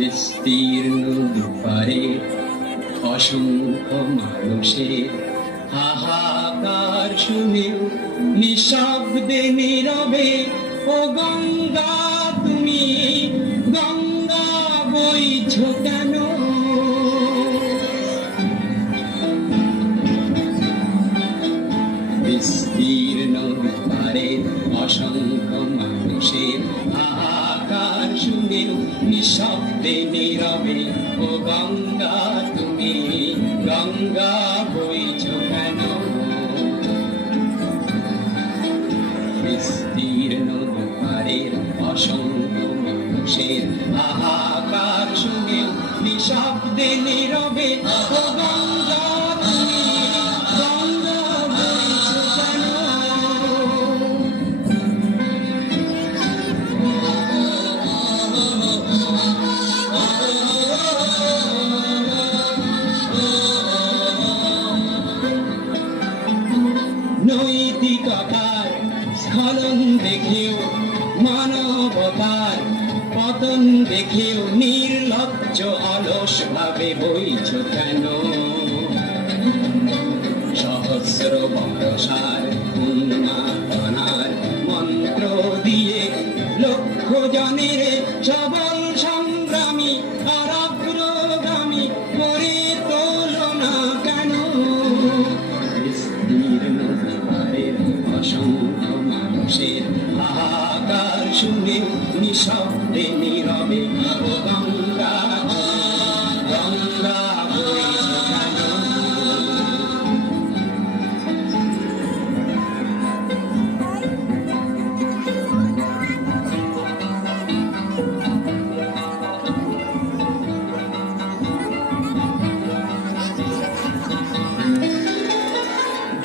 বিস্তীর্ণ দুপারে অসংখ্য মানুষের হাহাকার শুনেও নিঃশব্দে নীরবে ও গঙ্গা তুমি গঙ্গা বইছ কেন? বিস্তীর্ণ দুপারের অসংখ্য মানুষের হাহাকার শুনেও নিঃশব্দে নীরবে ও গঙ্গা তুমি গঙ্গা বইছ কেন? বিস্তীর্ণ দুপারের অসংখ্য মানুষের হাহাকার শুনেও নিঃশব্দে নীরবে ও গঙ্গা তুমি গঙ্গা বইছ কেন? নৈতিকতার স্খলন দেখেও মানবতার পতন দেখেও নির্লজ্জ অলস ভাবে বইছ কেন? সহস্র বর্ষার উন্মাদনার মন্ত্র দিয়ে লক্ষ জনের সবল সংগ্রামী আর অগ্রগামী করে তোলো না কেন? বিস্তীর্ণ দুপারের অসংখ্য মানুষের হাহাকার শুনে নিঃশব্দে নীরবে ও গঙ্গা গঙ্গা বইছ কেন?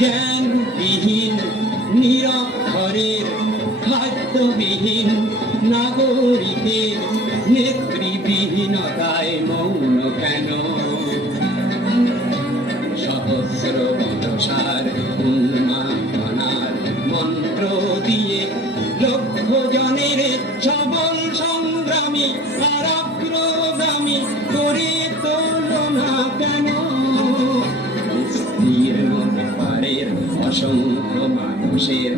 জ্ঞানবিহীন নিরক্ষরের খাদ্যবিহীন নাগরিকের নেতৃবিহীনতায় মৌন কেন? সহস্র বর্ষার উন্মাদনার মন্ত্র দিয়ে লক্ষ জনের সবল সংগ্রামী আর অগ্রগামী করে তোলো না কেন? বিস্তীর্ণ দুপারের অসংখ্য মানুষের